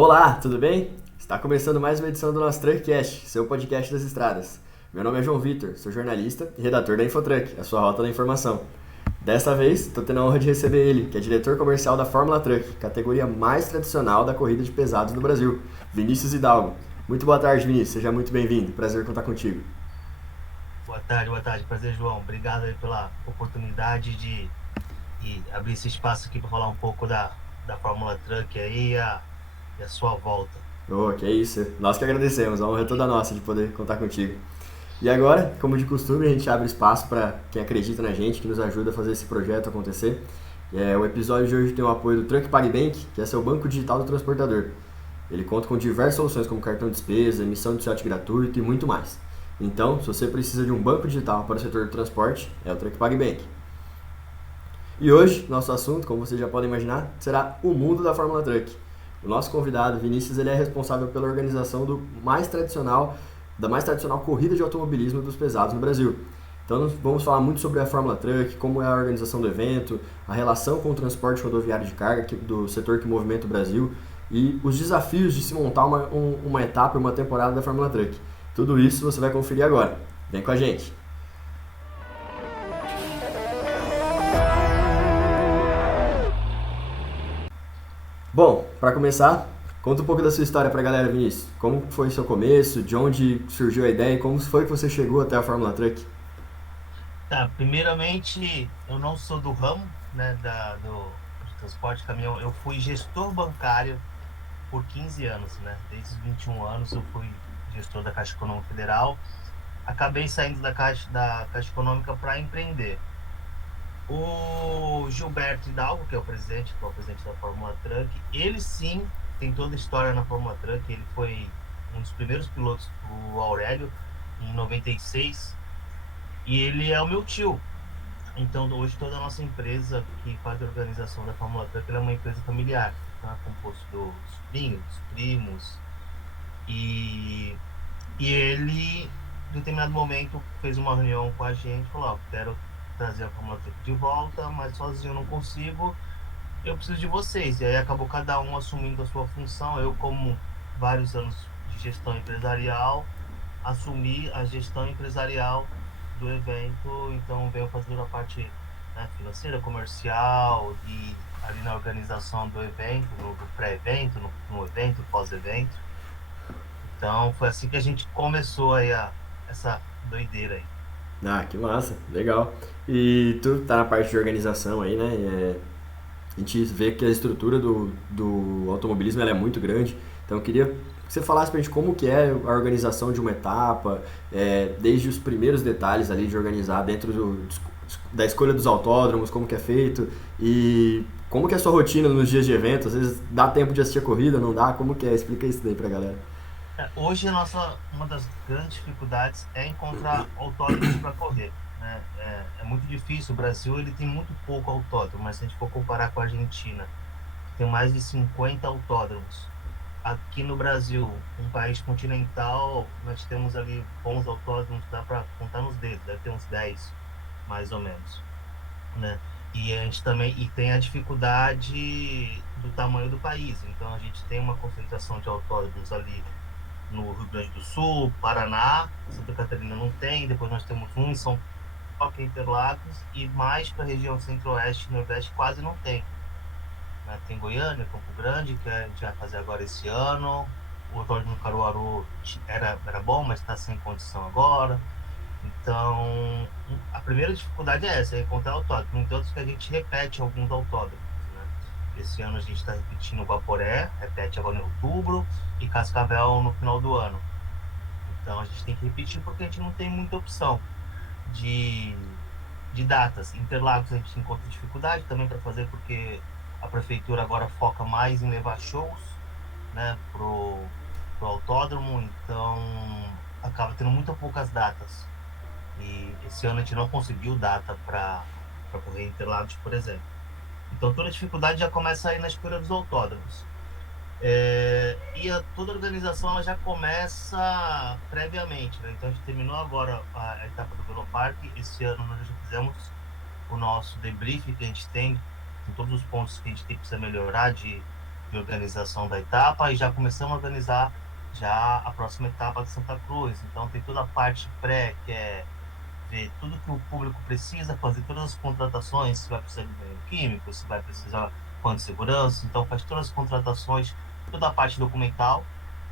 Olá, tudo bem? Está começando mais uma edição do nosso Truckcast, seu podcast das estradas. Meu nome é João Vitor, sou jornalista e redator da Infotruck, a sua rota da informação. Desta vez, estou tendo a honra de receber ele, que é diretor comercial da Fórmula Truck, categoria mais tradicional da corrida de pesados no Brasil, Vinícius Hidalgo. Muito boa tarde, Vinícius, seja muito bem-vindo, prazer contar contigo. Boa tarde, prazer, João. Obrigado aí pela oportunidade de abrir esse espaço aqui para falar um pouco da Fórmula Truck aí e a sua volta. Oh, que é isso, nós que agradecemos, a honra é toda nossa de poder contar contigo. E agora, como de costume, a gente abre espaço para quem acredita na gente, que nos ajuda a fazer esse projeto acontecer. O episódio de hoje tem o apoio do Truck PagBank, que é seu banco digital do transportador. Ele conta com diversas soluções como cartão de despesa, emissão de CEOT gratuito e muito mais. Então, se você precisa de um banco digital para o setor do transporte, é o Truck PagBank. E hoje, nosso assunto, como vocês já podem imaginar, será o mundo da Fórmula Truck. O nosso convidado, Vinícius, ele é responsável pela organização da mais tradicional corrida de automobilismo dos pesados no Brasil. Então, nós vamos falar muito sobre a Fórmula Truck, como é a organização do evento, a relação com o transporte rodoviário de carga do setor que movimenta o Brasil e os desafios de se montar uma etapa e uma temporada da Fórmula Truck. Tudo isso você vai conferir agora. Vem com a gente! Bom, para começar, conta um pouco da sua história para a galera, Vinícius. Como foi o seu começo, de onde surgiu a ideia e como foi que você chegou até a Fórmula Truck? Tá, primeiramente, eu não sou do ramo, né, de transporte de caminhão. Eu fui gestor bancário por 15 anos, né? Desde os 21 anos eu fui gestor da Caixa Econômica Federal. Acabei saindo da Caixa Econômica para empreender. O Gilberto Hidalgo, que é o presidente, que é o presidente da Fórmula Truck, ele sim tem toda a história na Fórmula Truck. Ele foi um dos primeiros pilotos do Aurélio em 96 e ele é o meu tio. Então, hoje toda a nossa empresa que faz a organização da Fórmula Truck, ela é uma empresa familiar. Então, é composto dos sobrinhos, dos primos e ele, em determinado momento, fez uma reunião com a gente, falou: ó, quero trazer a Fórmula Truck de volta, mas sozinho eu não consigo, eu preciso de vocês. E aí acabou cada um assumindo a sua função. Eu, como vários anos de gestão empresarial, assumi a gestão empresarial do evento, então venho fazendo a parte, né, financeira, comercial e ali na organização do evento, no pré-evento, no evento, pós-evento. Então foi assim que a gente começou aí essa doideira aí. Ah, que massa, legal. E tu tá na parte de organização aí, né? A gente vê que a estrutura do automobilismo ela é muito grande. Então eu queria que você falasse pra gente como que é a organização de uma etapa, desde os primeiros detalhes ali de organizar dentro da escolha dos autódromos, como que é feito e como que é a sua rotina nos dias de evento. Às vezes dá tempo de assistir a corrida, não dá? Como que é? Explica isso daí pra galera. Hoje uma das grandes dificuldades é encontrar autódromos para correr, né? É muito difícil. O Brasil ele tem muito pouco autódromo, mas se a gente for comparar com a Argentina, tem mais de 50 autódromos. Aqui no Brasil, um país continental, nós temos ali bons autódromos, dá para contar nos dedos, deve ter uns 10, mais ou menos, né? E a gente também tem a dificuldade do tamanho do país. Então a gente tem uma concentração de autódromos ali no Rio Grande do Sul, Paraná, Santa Catarina não tem, depois nós temos um em São Paulo, que é Interlagos, e mais para a região Centro-Oeste e Nordeste quase não tem, né? Tem Goiânia, Campo Grande, que a gente vai fazer agora esse ano. O autódromo no Caruaru era bom, mas está sem condição agora. Então, a primeira dificuldade é essa, é encontrar autódromo. Tem outros que a gente repete alguns autódromos, né? Esse ano a gente está repetindo o Vaporé, repete agora em outubro, e Cascavel no final do ano. Então, a gente tem que repetir porque a gente não tem muita opção de, de datas. Interlagos a gente encontra dificuldade também para fazer, porque a prefeitura agora foca mais em levar shows, né, pro autódromo, então acaba tendo muito poucas datas. E esse ano a gente não conseguiu data para correr em Interlagos, por exemplo. Então toda a dificuldade já começa aí na escolha dos autódromos. Toda a organização ela já começa previamente, né? Então a gente terminou agora a etapa do Velopark. Esse ano nós já fizemos o nosso debrief que a gente tem, com todos os pontos que a gente tem que precisa melhorar de organização da etapa e já começamos a organizar já a próxima etapa de Santa Cruz. Então tem toda a parte pré, que é ver tudo que o público precisa, fazer todas as contratações, se vai precisar de banheiro químico, se vai precisar plano de segurança, então faz todas as contratações, toda a parte documental,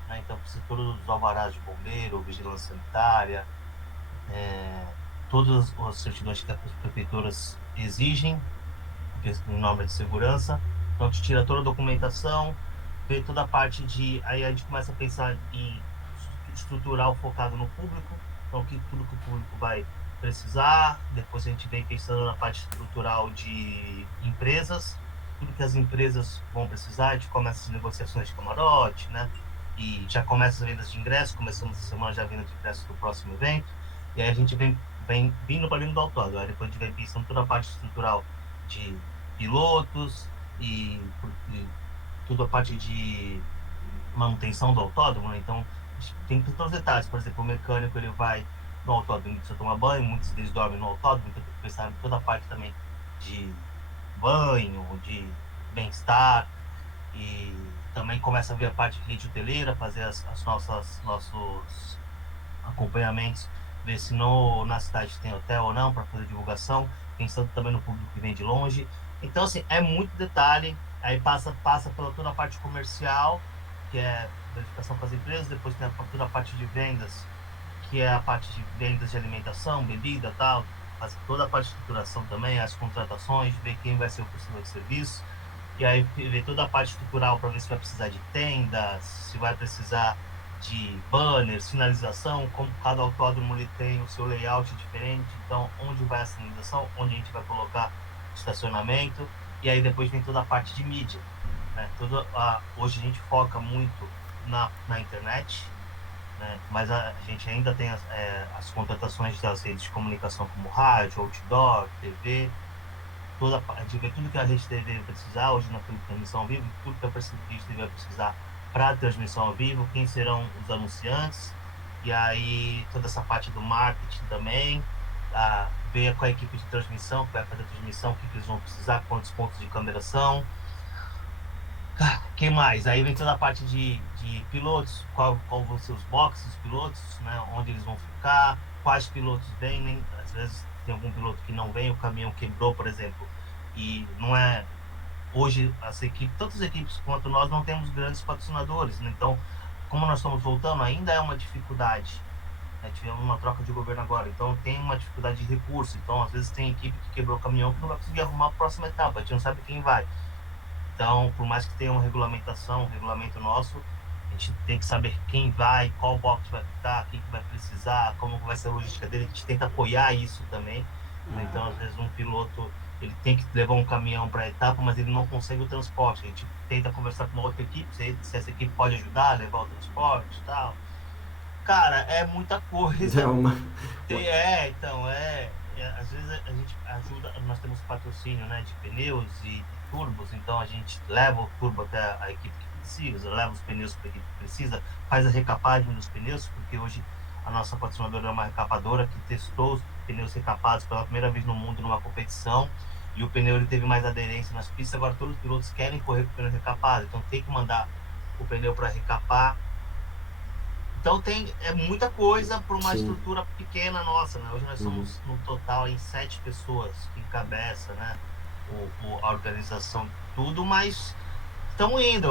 né? Então precisa todos os alvarás de bombeiro, vigilância sanitária, todas as certidões que as prefeituras exigem, em norma de segurança. Então, a gente tira toda a documentação, vê toda a parte de. Aí a gente começa a pensar em estrutural focado no público, então tudo que o público vai precisar. Depois a gente vem pensando na parte estrutural de empresas, tudo que as empresas vão precisar. A gente começa as negociações de camarote, né? E já começa as vendas de ingressos. Começamos essa semana já a venda de ingressos do próximo evento. E aí a gente vem vindo para dentro do autódromo. Aí depois a gente vem pensando toda a parte estrutural de pilotos e toda a parte de manutenção do autódromo, né? Então tem todos os detalhes. Por exemplo, o mecânico ele vai no autódromo, ele precisa tomar banho, muitos deles dormem no autódromo, então tem que pensar em toda a parte também de banho, de bem-estar, e também começa a ver a parte de rede hoteleira, fazer as nossos acompanhamentos, ver se na cidade tem hotel ou não, para fazer divulgação, pensando também no público que vem de longe. Então, assim, é muito detalhe. Aí passa pela toda a parte comercial, que é verificação com as empresas, depois tem toda a parte de vendas, que é a parte de vendas de alimentação, bebida, tal, faz toda a parte de estruturação também, as contratações, ver quem vai ser o prestador de serviço, e aí ver toda a parte estrutural para ver se vai precisar de tendas, se vai precisar de banners, sinalização, como cada autódromo ele tem o seu layout diferente, então onde vai a sinalização, onde a gente vai colocar estacionamento, e aí depois vem toda a parte de mídia, né? Hoje a gente foca muito na internet, né? Mas a gente ainda tem as contratações das redes de comunicação como rádio, outdoor, TV, a gente vê tudo que a rede TV vai precisar, hoje na transmissão ao vivo, tudo que a rede TV vai precisar para a transmissão ao vivo, quem serão os anunciantes, e aí toda essa parte do marketing também, ver com a equipe de transmissão, que vai fazer a transmissão, o que eles vão precisar, quantos pontos de câmera são. Quem mais? Aí vem toda a parte de pilotos, qual vão ser os boxes dos pilotos, né? Onde eles vão ficar, quais pilotos vêm, às vezes tem algum piloto que não vem, o caminhão quebrou, por exemplo, e não é. Hoje, tanto as equipes quanto nós não temos grandes patrocinadores, né? Então, como nós estamos voltando, ainda é uma dificuldade. Né? Tivemos uma troca de governo agora, então tem uma dificuldade de recurso. Então, às vezes, tem equipe que quebrou o caminhão que não vai conseguir arrumar a próxima etapa, a gente não sabe quem vai. Então, por mais que tenha uma regulamentação, um regulamento nosso, a gente tem que saber quem vai, qual box vai ficar, quem que vai precisar, como vai ser a logística dele. A gente tenta apoiar isso também. Né? Então, às vezes, um piloto ele tem que levar um caminhão para a etapa, mas ele não consegue o transporte. A gente tenta conversar com uma outra equipe, se essa equipe pode ajudar a levar o transporte e tal. Cara, é muita coisa. É uma... Então, às vezes a gente ajuda, nós temos patrocínio, né, de pneus e turbos, então a gente leva o turbo até a equipe que precisa, leva os pneus para a equipe que precisa, faz a recapagem dos pneus, porque hoje a nossa patrocinadora é uma recapadora que testou os pneus recapados pela primeira vez no mundo numa competição, e o pneu ele teve mais aderência nas pistas. Agora todos os pilotos querem correr com o pneu recapado, então tem que mandar o pneu para recapar. Então é muita coisa para uma estrutura pequena nossa, né? Hoje nós somos no total em 7 pessoas que encabeça, né? A organização, tudo, mas estamos indo.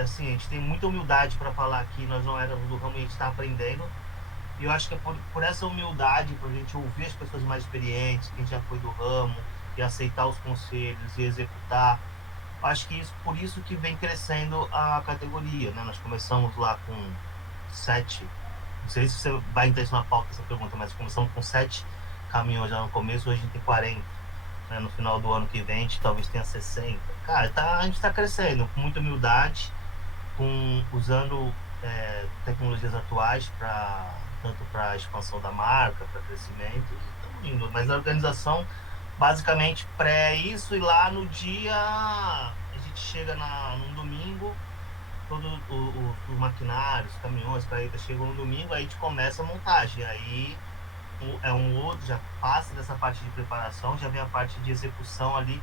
Assim, a gente tem muita humildade para falar que nós não éramos do ramo e a gente está aprendendo. E eu acho que é por essa humildade, para a gente ouvir as pessoas mais experientes, quem já foi do ramo, e aceitar os conselhos e executar. Acho que por isso que vem crescendo a categoria, né? Nós começamos lá com 7, não sei se você vai entrar isso na pauta essa pergunta, mas começamos com 7 caminhões já no começo, hoje a gente tem 40, né? No final do ano que vem a gente talvez tenha 60. Cara, a gente está crescendo com muita humildade, usando tecnologias atuais tanto para a expansão da marca, para crescimento, estamos indo, mas a organização basicamente isso, e lá no dia a gente chega num domingo, todos os maquinários, os caminhões, carretas chegam no domingo, aí a gente começa a montagem, aí outro, já passa dessa parte de preparação, já vem a parte de execução ali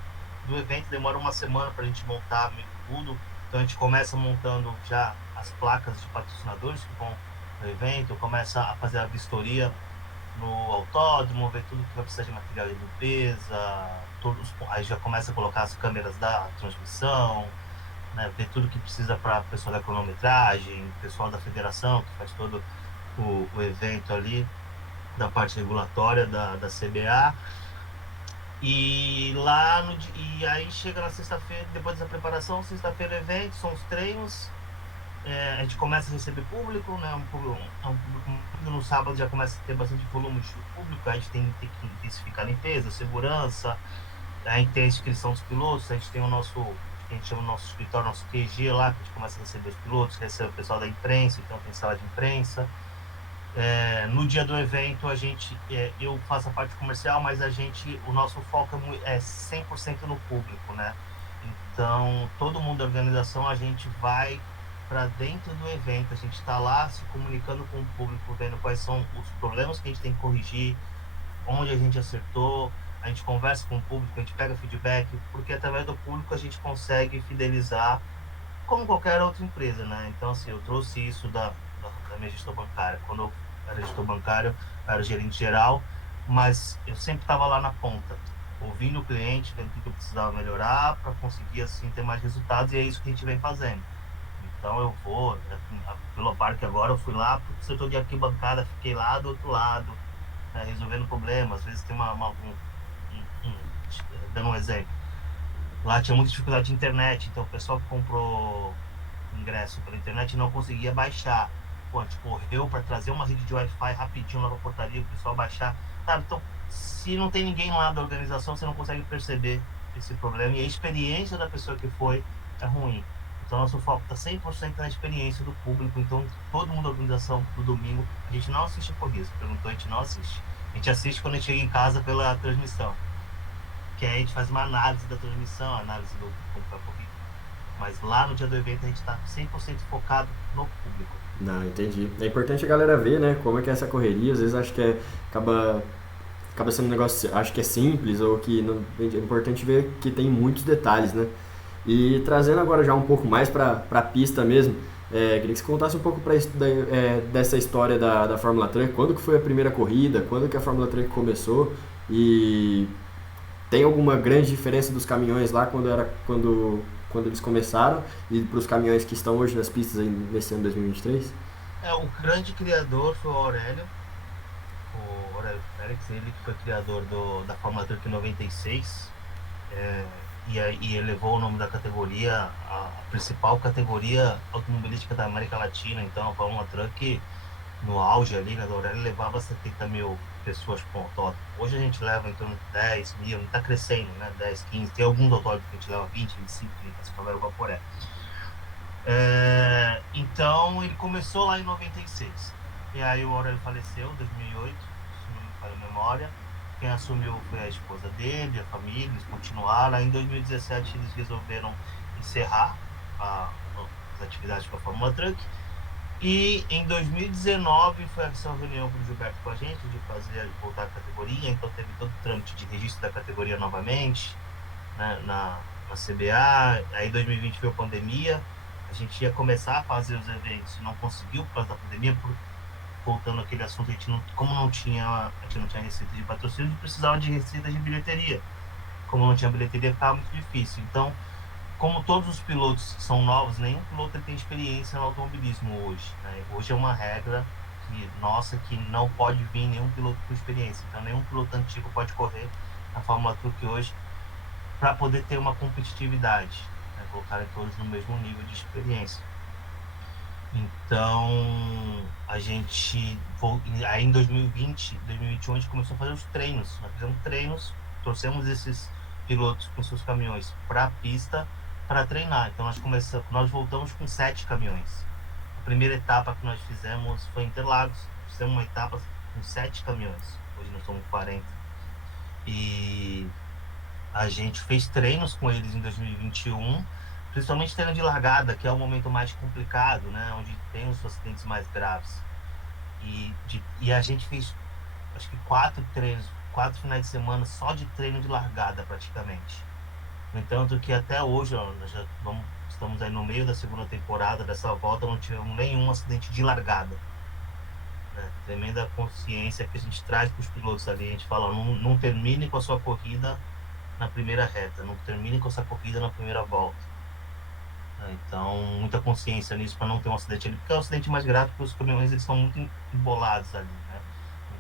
do evento, demora uma semana para a gente montar tudo, Então a gente começa montando já as placas de patrocinadores que vão no evento, começa a fazer a vistoria no autódromo, ver tudo que vai precisar de material de limpeza, aí já começa a colocar as câmeras da transmissão, né, ver tudo que precisa para o pessoal da cronometragem, pessoal da federação, que faz todo o evento ali, da parte regulatória da CBA. E aí chega na sexta-feira, depois dessa preparação, sexta-feira o evento, são os treinos, a gente começa a receber público, né? No sábado já começa a ter bastante volume de público, a gente tem que intensificar a limpeza, segurança, a gente tem a inscrição dos pilotos, a gente tem a gente chama o nosso escritório, nosso QG lá, que a gente começa a receber os pilotos, recebe o pessoal da imprensa, então tem sala de imprensa. No dia do evento, eu faço a parte comercial, mas o nosso foco é 100% no público, né? Então, todo mundo da organização, a gente vai para dentro do evento, a gente está lá se comunicando com o público, vendo quais são os problemas que a gente tem que corrigir, onde a gente acertou, a gente conversa com o público, a gente pega feedback, porque através do público a gente consegue fidelizar, como qualquer outra empresa, né? Então, assim, eu trouxe isso da minha gestão bancária. Quando eu era gestor bancário, eu era gerente geral, mas eu sempre estava lá na ponta, ouvindo o cliente, vendo o que eu precisava melhorar para conseguir, assim, ter mais resultados, e é isso que a gente vem fazendo. Então, eu vou, pelo parque agora, eu fui lá para o setor de arquibancada, fiquei lá do outro lado, né, resolvendo problemas. Às vezes tem dando um exemplo, lá tinha muita dificuldade de internet, então o pessoal que comprou ingresso pela internet não conseguia baixar. Pô, a gente correu para trazer uma rede de Wi-Fi rapidinho lá para a portaria, o pessoal baixar. Sabe? Então, se não tem ninguém lá da organização, você não consegue perceber esse problema. E a experiência da pessoa que foi é ruim. Então, nosso foco está 100% na experiência do público. Então, todo mundo da organização, no domingo, a gente não assiste a corrida. Você perguntou, a gente não assiste. A gente assiste quando a gente chega em casa pela transmissão. Que aí a gente faz uma análise da transmissão, análise do como foi a corrida. Mas lá no dia do evento a gente está 100% focado no público. Não, entendi. É importante a galera ver, né, como é que é essa correria. Às vezes acho que acaba sendo um negócio, acho que é simples, ou que não, é importante ver que tem muitos detalhes, né? E trazendo agora já um pouco mais para a pista mesmo, queria que você contasse um pouco dessa história da Fórmula Truck. Quando que foi a primeira corrida? Quando que a Fórmula Truck começou? E tem alguma grande diferença dos caminhões lá quando eles começaram e para os caminhões que estão hoje nas pistas nesse ano 2023? O grande criador foi o Aurélio Félix, ele que foi criador da Fórmula Truck em 96, e elevou o nome da categoria, a principal categoria automobilística da América Latina. Então a Fórmula Truck, no auge ali, né, do Aurélio, levava 70 mil pessoas para o autódromo. Hoje a gente leva em torno de 10 mil, está crescendo, né? 10, 15, tem alguns autódromos que a gente leva 20, 25, 30, se for o Vaporé. Então ele começou lá em 96. E aí o Aurélio faleceu em 2008, se não me falha a memória. Quem assumiu foi a esposa dele, a família, eles continuaram. Aí em 2017 eles resolveram encerrar as atividades com a Fórmula Truck. E em 2019 foi essa reunião com o Gilberto com a gente, de voltar a categoria. Então teve todo o trâmite de registro da categoria novamente, né, na CBA. Aí em 2020 veio a pandemia, a gente ia começar a fazer os eventos, não conseguiu por causa da pandemia. Voltando àquele assunto, a gente não tinha receita de patrocínio, a gente precisava de receita de bilheteria. Como não tinha bilheteria, ficava muito difícil. Então, como todos os pilotos são novos, nenhum piloto tem experiência no automobilismo hoje, né? Hoje é uma regra que não pode vir nenhum piloto com experiência. Então, nenhum piloto antigo pode correr na Fórmula Truck hoje para poder ter uma competitividade, né? Colocarem todos no mesmo nível de experiência. Então, aí em 2020, 2021, a gente começou a fazer os treinos. Nós fizemos treinos, trouxemos esses pilotos com seus caminhões para a pista para treinar. Então, nós voltamos com 7 caminhões. A primeira etapa que nós fizemos foi em Interlagos. Fizemos uma etapa com 7 caminhões. Hoje nós somos 40. E a gente fez treinos com eles em 2021, principalmente treino de largada, que é o momento mais complicado, né? Onde tem os acidentes mais graves. E a gente fez, acho que 4 treinos, 4 finais de semana só de treino de largada, praticamente. No entanto, que até hoje, nós já vamos estamos aí no meio da segunda temporada dessa volta, não tivemos nenhum acidente de largada. Né? Tremenda consciência que a gente traz para os pilotos ali. A gente fala, não termine com a sua corrida na primeira reta, não termine com essa corrida na primeira volta. Então, muita consciência nisso para não ter um acidente ali, porque é o acidente mais grave, porque os caminhões eles são muito embolados ali, né?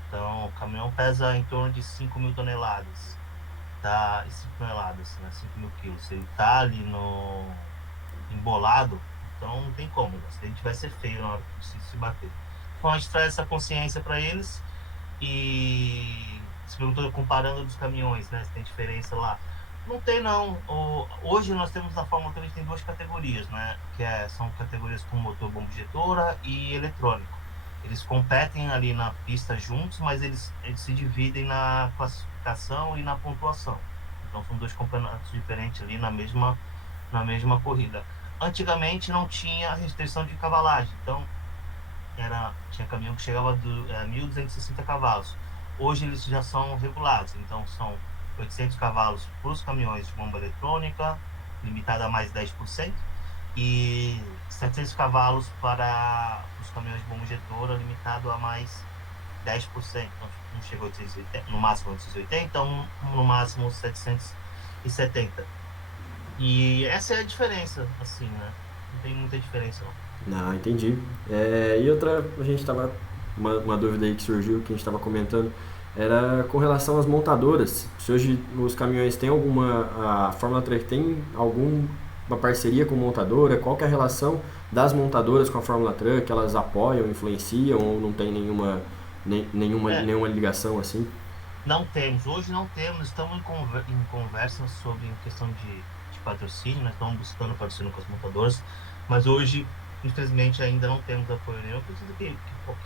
Então, o caminhão pesa em torno de 5.000 toneladas, tá? 5 toneladas, né? 5.000 quilos. Se ele tá ali no embolado, então não tem como, o acidente vai ser feio na hora que se bater. Então, a gente traz essa consciência para eles e se perguntou comparando dos caminhões, né? Se tem diferença lá. Não tem, não. Hoje nós temos na Fórmula 3 tem duas categorias, né? São categorias com motor bomba injetora e eletrônico. Eles competem ali na pista juntos, mas eles se dividem na classificação e na pontuação. Então são dois campeonatos diferentes ali na mesma corrida. Antigamente não tinha restrição de cavalagem, então tinha caminhão que chegava a 1.260 cavalos. Hoje eles já são regulados, então são 800 cavalos para os caminhões de bomba eletrônica, limitada a mais 10%, e 700 cavalos para os caminhões de bomba injetora, limitado a mais 10%. Então, um chegou a 880, no máximo 880, então no máximo 770. E essa é a diferença, assim, né? Não tem muita diferença, não. Não, entendi. E outra, a gente estava uma dúvida aí que surgiu, que a gente estava comentando, era com relação às montadoras. Se hoje os caminhões têm a Fórmula 3 tem alguma parceria com montadora? Qual que é a relação das montadoras com a Fórmula Truck? Elas apoiam, influenciam ou não tem nenhuma ligação assim? Não temos, hoje não temos, estamos em conversa sobre questão de patrocínio, né? Estamos buscando patrocínio com as montadoras, mas hoje, infelizmente, ainda não temos apoio nenhum. Eu acredito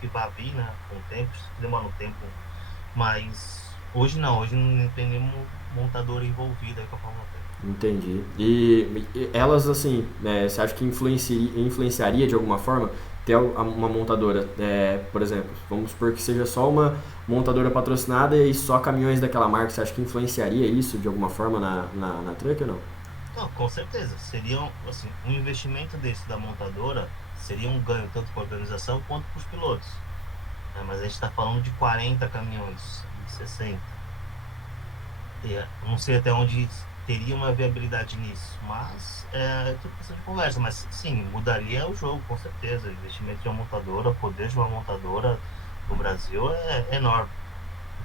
que vai vir, né, com o tempo, demora um tempo, mas hoje não tem nenhuma montadora envolvida com a Fórmula 3. Entendi. E elas, assim, você acha que influenciaria de alguma forma ter uma montadora, por exemplo, vamos supor que seja só uma montadora patrocinada e só caminhões daquela marca, você acha que influenciaria isso de alguma forma na Truck ou não? Não, com certeza. Seria assim, um investimento desse da montadora seria um ganho tanto para a organização quanto para os pilotos. Né? Mas a gente está falando de 40 caminhões, 60. Não sei até onde teria uma viabilidade nisso, mas é tudo questão de conversa. Mas sim, mudaria o jogo, com certeza. O investimento de uma montadora, o poder de uma montadora no Brasil é enorme.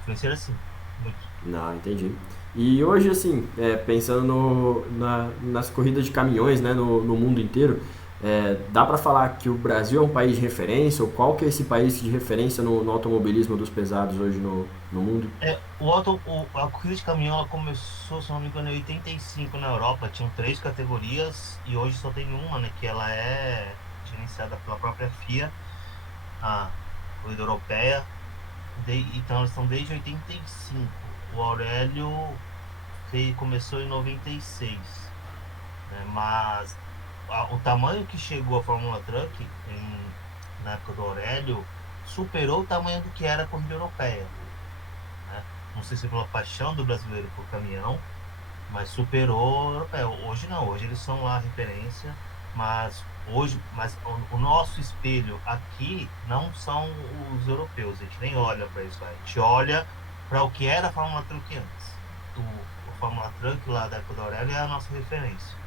Influenciaria sim, muito. Não, entendi. E hoje, assim, pensando nas corridas de caminhões, né, no mundo inteiro, dá para falar que o Brasil é um país de referência, ou qual que é esse país de referência no automobilismo dos pesados hoje no mundo? A corrida de caminhão ela começou, se não me engano, em 85 na Europa. Tinham 3 categorias e hoje só tem uma, né? Que ela é gerenciada pela própria FIA, a corrida europeia. Então eles estão desde 85. O Aurélio começou em 96. Né? Mas o tamanho que chegou a Fórmula Truck na época do Aurélio superou o tamanho do que era a corrida europeia. Né? Não sei se pela paixão do brasileiro por caminhão, mas superou o europeu. Hoje não, hoje eles são lá a referência, mas o nosso espelho aqui não são os europeus, a gente nem olha para isso, a gente olha para o que era a Fórmula Truck antes. O Fórmula Truck lá da época da Aurélio é a nossa referência.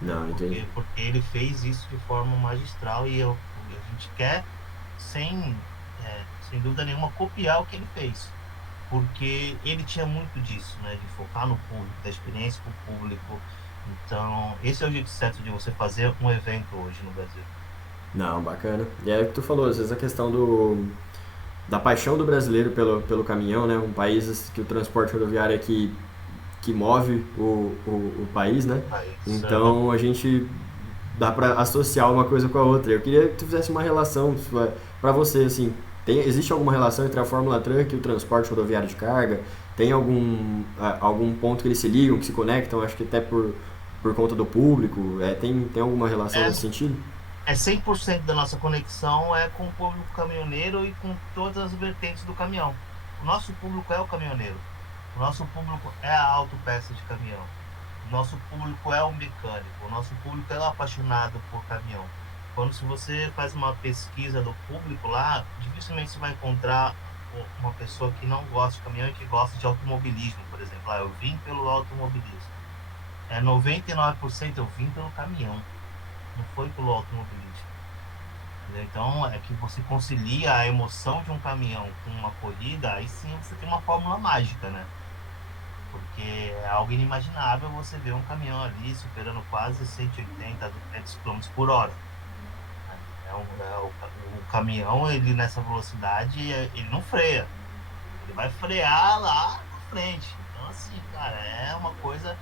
Não, entendi. Porque ele fez isso de forma magistral e a gente quer, sem dúvida nenhuma, copiar o que ele fez. Porque ele tinha muito disso, né? De focar no público, da experiência com o público. Então, esse é o jeito certo de você fazer um evento hoje no Brasil. Não, bacana. E é o que tu falou, às vezes a questão da paixão do brasileiro pelo caminhão, né? Um país que o transporte rodoviário é que move o país, né? Então a gente dá para associar uma coisa com a outra. Eu queria que tu fizesse uma relação para você, assim, existe alguma relação entre a Fórmula Truck e o transporte rodoviário de carga? Tem algum ponto que eles se ligam, que se conectam? Acho que até por conta do público. Tem alguma relação nesse sentido? 100% da nossa conexão é com o público caminhoneiro e com todas as vertentes do caminhão. O nosso público é o caminhoneiro. O nosso público é a autopeça de caminhão. nosso público é o mecânico, o nosso público é o apaixonado por caminhão. Quando se você faz uma pesquisa do público lá, dificilmente você vai encontrar uma pessoa que não gosta de caminhão e que gosta de automobilismo, por exemplo. Eu vim pelo automobilismo. 99% eu vim pelo caminhão, não foi pelo automobilismo. Então, é que você concilia a emoção de um caminhão com uma corrida, aí sim você tem uma fórmula mágica, né? Porque é algo inimaginável você ver um caminhão ali superando quase 180, 200 km por hora. O caminhão, ele nessa velocidade, ele não freia. Ele vai frear lá na frente. Então, assim, cara, é uma coisa...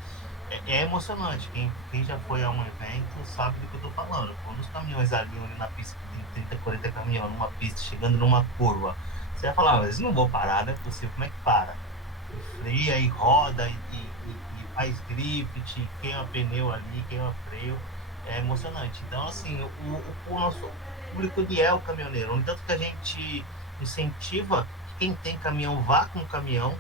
É emocionante. Quem já foi a um evento sabe do que eu tô falando. Quando os caminhões alinham ali na pista, tem 30, 40 caminhões numa pista, chegando numa curva, você vai falar, mas não vou parar, não é possível, como é que para? E freia, e roda, e faz drift, e queima pneu ali, queima freio. É emocionante. Então, assim, o nosso público, ele é o caminhoneiro. No tanto que a gente incentiva que quem tem caminhão vá com o caminhão.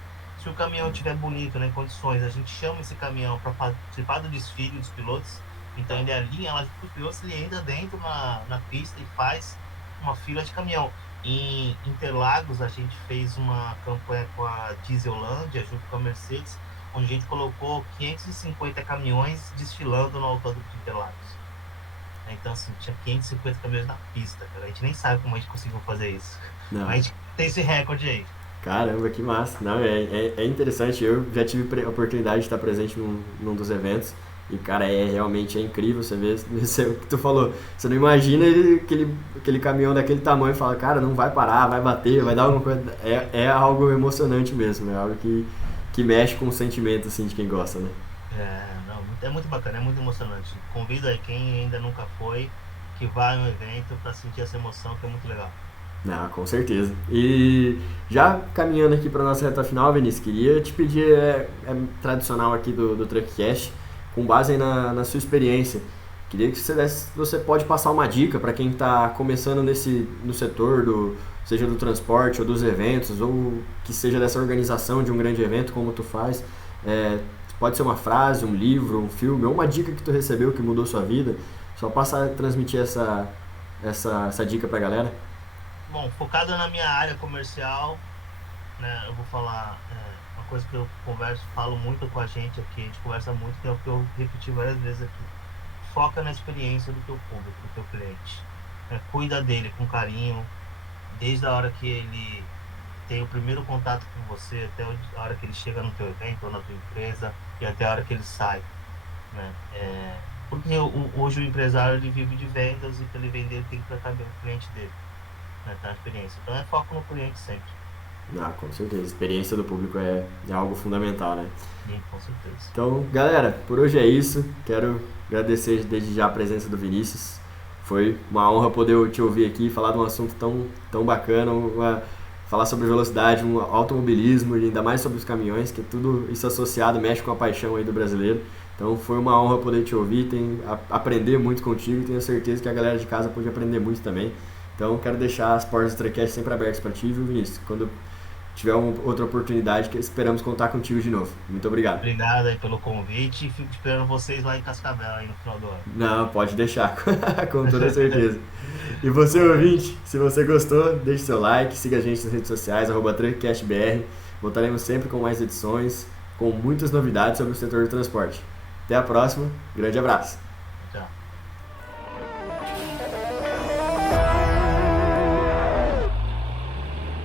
Se o caminhão estiver bonito, né, em condições, a gente chama esse caminhão para participar do desfile dos pilotos. Então ele alinha lá com os pilotos, ele entra dentro na pista e faz uma fila de caminhão. Em Interlagos, a gente fez uma campanha com a Dieselândia, junto com a Mercedes, onde a gente colocou 550 caminhões desfilando no Autódromo de Interlagos. Então, assim, tinha 550 caminhões na pista, cara. A gente nem sabe como a gente conseguiu fazer isso. Não. Mas a gente tem esse recorde aí. Caramba, que massa. Não, é interessante. Eu já tive a oportunidade de estar presente num dos eventos. E, cara, realmente incrível você ver o que tu falou. Você não imagina aquele caminhão daquele tamanho e fala, cara, não vai parar, vai bater, vai dar alguma coisa. É algo emocionante mesmo. É algo que mexe com o sentimento, assim, de quem gosta, né? Não, é muito bacana, é muito emocionante. Convido aí quem ainda nunca foi, que vá no evento para sentir essa emoção, que é muito legal. Não, com certeza. E já caminhando aqui para nossa reta final, Vinícius, queria te pedir, tradicional aqui do Truckcast, com base aí na sua experiência, queria que você pode passar uma dica para quem está começando no setor, seja do transporte ou dos eventos, ou que seja dessa organização de um grande evento, como tu faz. Pode ser uma frase, um livro, um filme, ou uma dica que tu recebeu que mudou sua vida. Só passar a transmitir essa dica para a galera. Bom, focado na minha área comercial, né, eu vou falar uma coisa que eu falo muito com a gente aqui, a gente conversa muito, que é o que eu repeti várias vezes aqui. Foca na experiência do teu público, do teu cliente. Cuida dele com carinho, desde a hora que ele tem o primeiro contato com você, até a hora que ele chega no teu evento ou na tua empresa, e até a hora que ele sai. Né? Porque hoje o empresário, ele vive de vendas, e para ele vender ele tem que tratar bem o cliente dele. Na experiência. Então foco no cliente sempre. Com certeza. A experiência do público é algo fundamental, né? Sim, com certeza. Então, galera, por hoje é isso. Quero agradecer desde já a presença do Vinícius. Foi uma honra poder te ouvir aqui, falar de um assunto tão bacana, falar sobre velocidade, um automobilismo, e ainda mais sobre os caminhões, que tudo isso associado mexe com a paixão aí do brasileiro. Então foi uma honra poder te ouvir, aprender muito contigo, e tenho certeza que a galera de casa pode aprender muito também. Então, quero deixar as portas do Truckcast sempre abertas para ti, viu, Vinícius? Quando tiver outra oportunidade, que esperamos contar contigo de novo. Muito obrigado. Obrigado aí pelo convite e fico esperando vocês lá em Cascavel aí no final do ano. Não, pode deixar, com toda certeza. E você, ouvinte, se você gostou, deixe seu like, siga a gente nas redes sociais, @TruckcastBR. Voltaremos sempre com mais edições, com muitas novidades sobre o setor do transporte. Até a próxima, grande abraço!